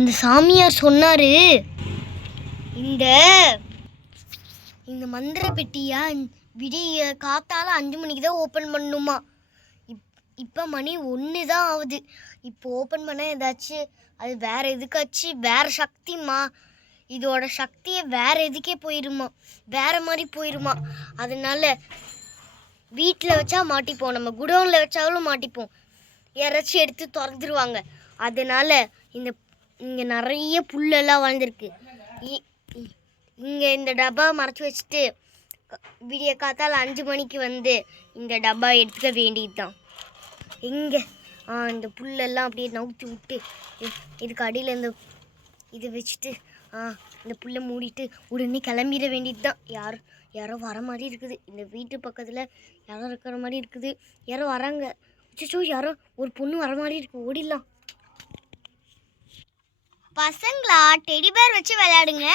அந்த சாமியார் சொன்னாரு, இந்த இந்த மந்திர பெட்டியா விடிய காத்தால 5 மணிக்கு தான் ஓப்பன் பண்ணணுமா. இப்போ மணி 1 தான் ஆகுது. இப்போ ஓப்பன் பண்ண ஏதாச்சும் அது வேற எதுக்காச்சும் வேற சக்திமா, இதோட சக்தியை வேற எதுக்கே போயிருமா, வேற மாதிரி போயிருமா. அதனால வீட்டில் வச்சா மாட்டிப்போம், நம்ம குடோனில் வச்சாலும் மாட்டிப்போம், யாராச்சும் எடுத்து திறந்துருவாங்க. அதனால இங்கே நிறைய புல்லெல்லாம் வளர்ந்துருக்கு. இங்கே இந்த டப்பா மறைச்சி வச்சுட்டு விடிய காத்தால் 5 மணிக்கு வந்து இந்த டப்பா எடுத்துக்க வேண்டியது தான். இங்கே இந்த புல்லெல்லாம் அப்படியே நவுத்தி விட்டு இதுக்கு அடியில் இதை வச்சுட்டு இந்த புல்லை மூடிட்டு உடனே கிளம்பிட வேண்டியது தான். யாரோ வர மாதிரி இருக்குது, இந்த வீட்டு பக்கத்தில் யாரோ இருக்கிற மாதிரி இருக்குது. யாரோ வராங்க. அச்சோ, யாரோ ஒரு பொண்ணு வர மாதிரி இருக்குது, ஓடிடலாம். பசங்களா, டெடி பேர் வச்சு விளையாடுங்க,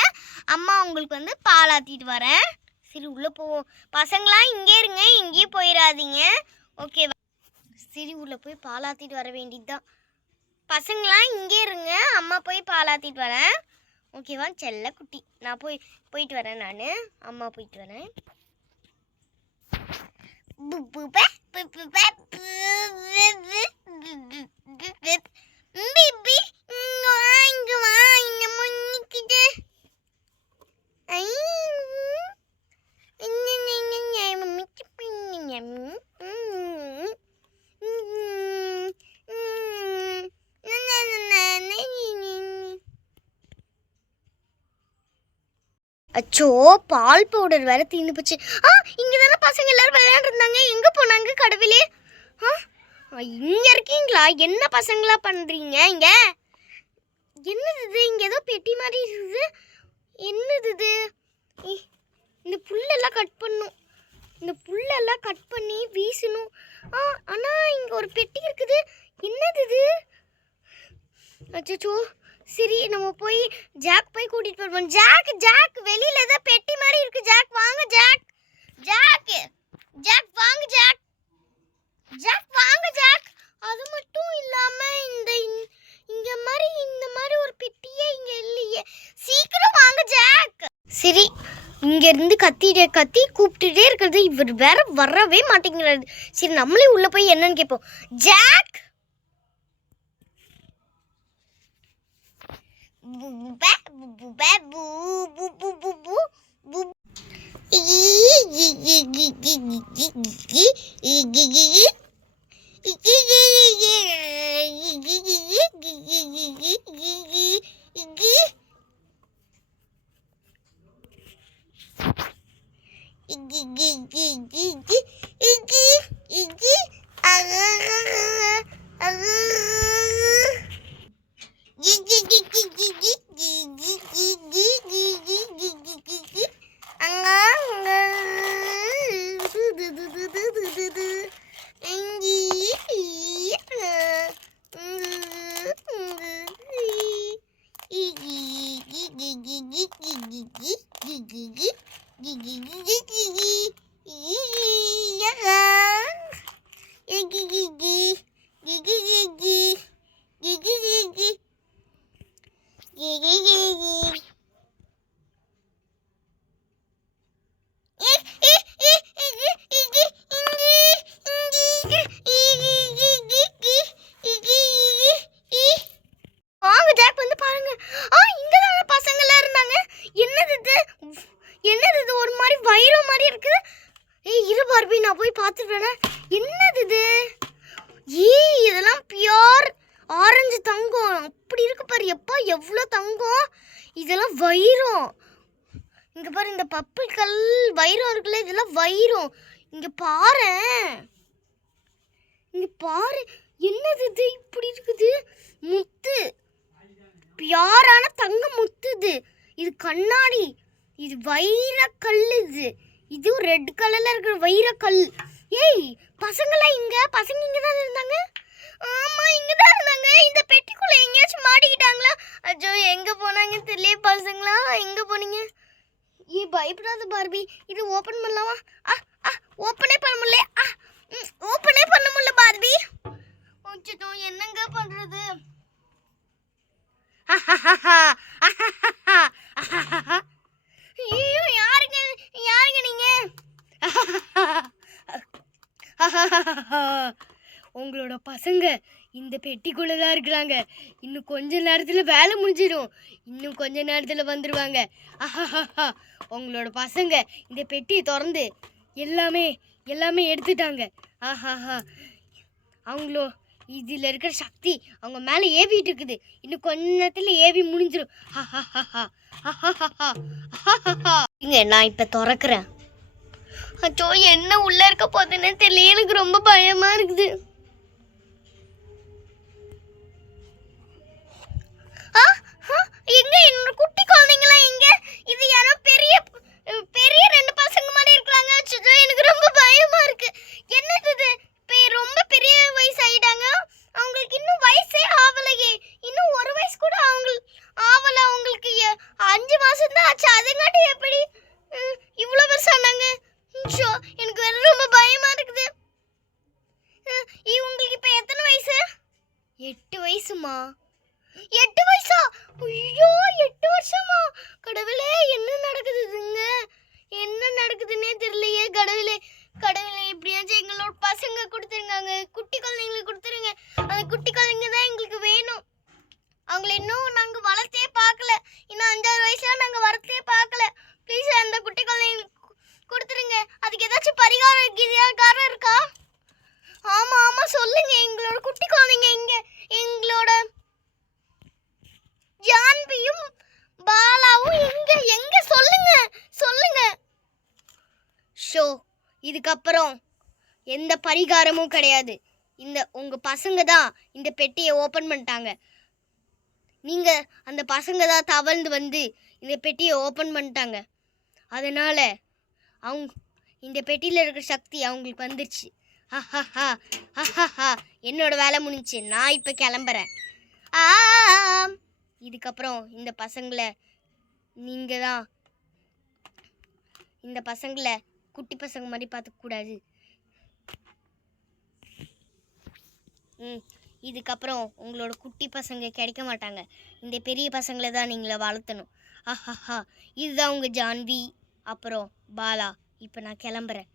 அம்மா உங்களுக்கு வந்து பால் ஆற்றிட்டு வரேன். சரி, உள்ளே போவோம். பசங்களா இங்கே இருங்க, இங்கேயும் போயிடாதீங்க, ஓகேவா? சரி, உள்ளே போய் பால் ஆற்றிட்டு வர வேண்டியது தான். பசங்களா இங்கே இருங்க, அம்மா போய் பால் ஆற்றிட்டு வரேன், ஓகேவா? செல்ல குட்டி, நான் போயிட்டு வரேன். நான் அம்மா போயிட்டு வரேன். அச்சோ, பால் பவுடர் வேற தீர்ந்து போச்சு. இங்கே தானே பசங்க எல்லாரும் விளையாண்டுருந்தாங்க, எங்கே போனாங்க கடவுளே? இங்கே இருக்கீங்களா? என்ன பசங்களா பண்ணுறீங்க இங்கே? என்னது இது? இங்கே ஏதோ பெட்டி மாதிரி இருக்குது. என்னது இது? இந்த புல்லெல்லாம் கட் பண்ணும், இந்த புல்லெல்லாம் கட் பண்ணி வீசணும். ஆனால் இங்கே ஒரு பெட்டி இருக்குது. என்னது இது? அச்சோ, சரி, நம்ம போய் ஜாக் போய் கூட்டிட்டு வருவோம். ஜாக் வெளியில ஏதோ பெட்டி மாதிரி இருக்கு. ஜாக் வாங்க, ஜாக் வாங்க, ஜாக் வாங்க, ஜாக். அது மட்டும் இல்லாம இந்த மாதிரி ஒரு பெட்டியே இங்க இல்லையே. சீக்கிரம் வாங்க ஜாக். சரி, இங்க இருந்து கத்தி கூப்பிட்டுட்டே இருக்கிறது, இவர் வேற வரவே மாட்டேங்கிறாரு. சரி, நம்மளே உள்ள போய் என்னன்னு கேட்போம். ஜாக், நான் போய் பார்த்துட்டேன். என்னது இது? இதெல்லாம் பியோர் ஆரஞ்சு தங்கம் அப்படி இருக்கு பாரு. எப்பா, எவ்வளோ தங்கம்! இதெல்லாம் வைரம். இங்கே பாரு, இந்த பப்பிள் கல் வைரம் இருக்குல்ல, இதெல்லாம் வைரம். இங்கே பாரு, என்னது இது இப்படி இருக்குது? முத்து, பியோரான தங்க முத்து. இது கண்ணாடி, இது வைரக்கல். இது ரெட் கலர்ல இருக்கிற வைரக்கல். பசங்களாம் பசங்க இங்கே தான் இருந்தாங்க. ஆமாம், இங்கே தான் இருந்தாங்க. இந்த பெட்டிக்குள்ளே எங்கேயாச்சும் மாட்டிக்கிட்டாங்களா? அச்சோ, எங்கே போனாங்கன்னு தெரியல. பசங்களா எங்கே போனீங்க? பயப்படாத பார்பி, இது ஓப்பன் பண்ணலாமா? ஓப்பனே பண்ண முடியல. ஓப்பனே பண்ண முடியல பார்பி. அச்சோ, என்னங்க பண்ணுறது? ஐயோ, யாருங்க யாருங்க நீங்க? உங்களோட பசங்க இந்த பெட்டிக்குள்ள தான் இருக்கிறாங்க. இன்னும் கொஞ்ச நேரத்துல வேலை முடிஞ்சிடும். இன்னும் கொஞ்ச நேரத்துல வந்துருவாங்க. உங்களோட பசங்க இந்த பெட்டியை திறந்து எல்லாமே எல்லாமே எடுத்துட்டாங்க. அவங்களோ இதில் இருக்கிற சக்தி அவங்க மேலே ஏவிட்டு இருக்குது. இன்னும் கொஞ்ச நேரத்தில் ஏவி முடிஞ்சிடும். இங்க நான் இப்போ திறக்கிறேன். அச்சோ, என்ன உள்ள இருக்க போதுன்னு தெரியல. எனக்கு ரொம்ப பயமா இருக்குது. எங்க என்னோட குட்டி குழந்தைங்களா எங்க? இது யாரோ பெரிய பெரிய ரெண்டு பசங்க மாதிரி இருக்காங்க. அச்சோ, எனக்கு ரொம்ப பயமா இருக்கு. என்னது இது? ரொம்ப பெரிய வயசு ஆயிட்டாங்க. அவங்களுக்கு இன்னும் வயசே ஆவலையே. இன்னும் ஒரு வயசு கூட ஆவல. அவங்களுக்கு 5 மாசம் தான் ஆச்சு. அதுங்காட்டி எப்படி இவ்வளவு பெருசானாங்க? எனக்கு ரொம்ப பயமா இருக்குது. இவங்களுக்கு இப்ப எத்தனை வயசு? 8 வயசுமா? 8 வயசா? ஐயோ, 8 வருஷமா? கடவுளே, என்ன நடக்குதுங்க? என்ன நடக்குதுன்னே தெரியலையே. கடவுளே கடவுளே, எப்படியாச்சும் எங்களோட பசங்க கொடுத்துருங்க. குட்டி குழந்தைங்களுக்கு கொடுத்துருங்க. அந்த குட்டி குழந்தைங்க தான் எங்களுக்கு வேணும். அவங்கள இன்னும் நாங்கள் வளர்த்தே பார்க்கல. இன்னும் 5-6 வயசுல நாங்கள் வளர்த்தே பார்க்கல. ப்ளீஸ் அந்த குட்டி குழந்தைங்களுக்கு கொடுத்துருங்க. அதுக்கு ஏதாச்சும் பரிகாரம் இருக்கா? ஆமா ஆமா, சொல்லுங்க. எங்களோட குட்டி குழந்தைங்க எங்க? எங்களோட ஜான்வியும் பாலாவும் எங்க எங்க? சொல்லுங்க சொல்லுங்க. இதுக்கப்புறம் எந்த பரிகாரமும் கிடையாது. உங்க பசங்க தான் இந்த பெட்டியை ஓப்பன் பண்ணிட்டாங்க. நீங்க அந்த பசங்க தான் தவழ்ந்து வந்து இந்த பெட்டியை ஓப்பன் பண்ணிட்டாங்க. அதனால இந்த பெட்டியில் இருக்கிற சக்தி அவங்களுக்கு வந்துருச்சு. என்னோட வேலை முடிஞ்சிச்சு. நான் இப்போ கிளம்புறேன். இதுக்கப்புறம் இந்த பசங்களை நீங்கள் தான் இந்த பசங்களை குட்டி பசங்க மாதிரி பார்த்துக்கூடாது. இதுக்கப்புறம் உங்களோட குட்டி பசங்க கிடைக்க மாட்டாங்க. இந்த பெரிய பசங்களை தான் நீங்களை வளர்த்தணும். இதுதான் உங்கள் ஜான்வி, அப்புறம் பாலா. இப்போ நான் கிளம்புறேன்.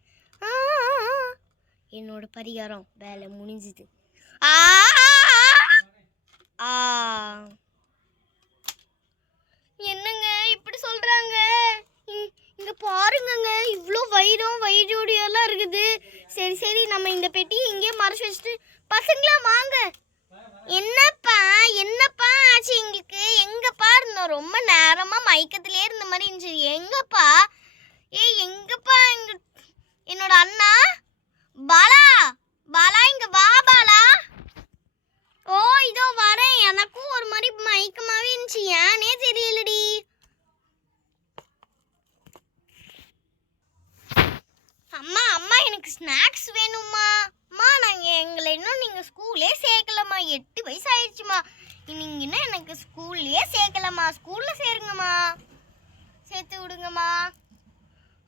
என்னோட பரிகாரம் வேலை முடிஞ்சுது. என்னங்க இப்படி சொல்றாங்க? இங்க பாருங்கங்க, இவ்வளோ வயிறோடியெல்லாம் இருக்குது. சரி சரி, நம்ம இந்த பெட்டியை இங்கே மறைச்சு வச்சுட்டு பசங்களா வாங்க. என்னப்பா ஆச்சு எங்களுக்கு? எங்கப்பா இருந்தோம்? ரொம்ப நேரமா மயக்கத்திலே இருந்த மாதிரி இருந்துச்சு. எங்கப்பா? எங்கப்பா என்னோட அண்ணா பாலா? பாலா, இங்க வா பாலா. ஓ, இதோ வரேன். எனக்கும் ஒரு மாதிரி மயக்கமாவே இருந்துச்சு. ஏனே தெரியலடி. அம்மா அம்மா, எனக்கு ஸ்நாக்ஸ் வேணும்மா. அம்மா, எங்களை இன்னும் நீங்கள் ஸ்கூல்லே சேர்க்கலம்மா. 8 வயசு ஆயிடுச்சுமா. நீங்கள் இன்னும் எனக்கு ஸ்கூல்லே சேர்க்கலம்மா. ஸ்கூலில் சேருங்கம்மா. சேர்த்து விடுங்கம்மா.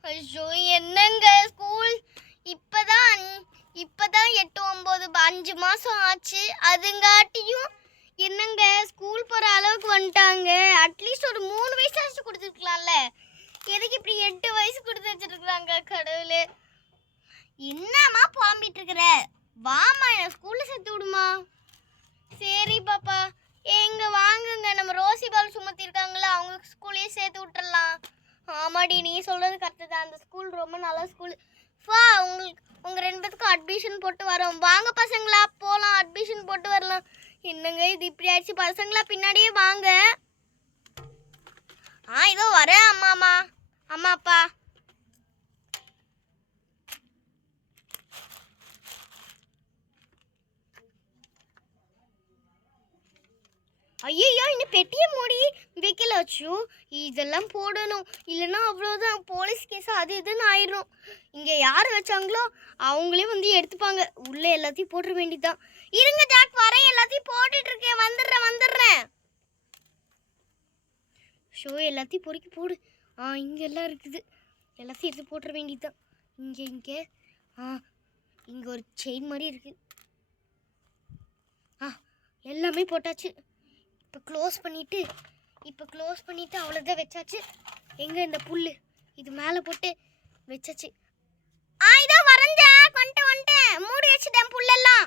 ஐயோ, என்னங்க ஸ்கூல் இப்போதான் 8, 9, 5 மாதம் ஆச்சு. அதுங்காட்டியும் என்னங்க ஸ்கூல் போகிற அளவுக்கு வந்துட்டாங்க. அட்லீஸ்ட் ஒரு 3 வயசாச்சும் கொடுத்துருக்கலாம்ல. எதுக்கு இப்படி 8 வயசு கொடுத்து வச்சுருக்குறாங்க? கடவுளே, என்னம்மா புலம்பிட்டு இருக்கிற? வாமா, என் ஸ்கூலில் சேர்த்து விடுமா. சரி பாப்பா, எங்க வாங்குங்க. நம்ம ரோசி பால் சுமத்தி இருக்காங்களா, அவங்க ஸ்கூல்லேயே சேர்த்து விட்டுறலாம். ஆமாடி, நீ சொல்கிறது கரெக்டு தான். அந்த ஸ்கூல் ரொம்ப நல்ல ஸ்கூல். உங்கள் 2 பேத்துக்கும் அட்மிஷன் போட்டு வரோம். வாங்க பசங்களா, போகலாம். அட்மிஷன் போட்டு வரலாம். என்னங்க இது இப்படி ஆயிடுச்சு? பசங்களா பின்னாடியே வாங்க. இதோ வரேன் அம்மா அப்பா. ஐயோ, இன்னும் பெட்டியை மூடி வைக்கல. வச்சோ, இதெல்லாம் போடணும். இல்லைன்னா அவ்வளோதான், போலீஸ் கேஸ் அது இதுன்னு ஆயிடும். இங்கே யார் வச்சாங்களோ அவங்களே வந்து எடுத்துப்பாங்க. உள்ளே எல்லாத்தையும் போட்டுற வேண்டியதுதான். இருங்க ஜாக், வரேன். எல்லாத்தையும் போட்டுட்டு இருக்கேன். வந்துடுறேன். எல்லாத்தையும் பொறுக்கி போடு. இங்கே எல்லாம் இருக்குது. எல்லாத்தையும் எடுத்து போட்டுற வேண்டியதுதான். இங்கே இங்கே ஒரு செயின் மாதிரி இருக்குது. எல்லாமே போட்டாச்சு. இப்போ க்ளோஸ் பண்ணிட்டு அவ்வளோதான் வச்சாச்சு. எங்கே இந்த புல் இது மேலே போட்டு வச்சாச்சு. இதான் வரைஞ்சேன், வந்துட்டேன் மூடி வச்சுட்டேன் புல்லெல்லாம்.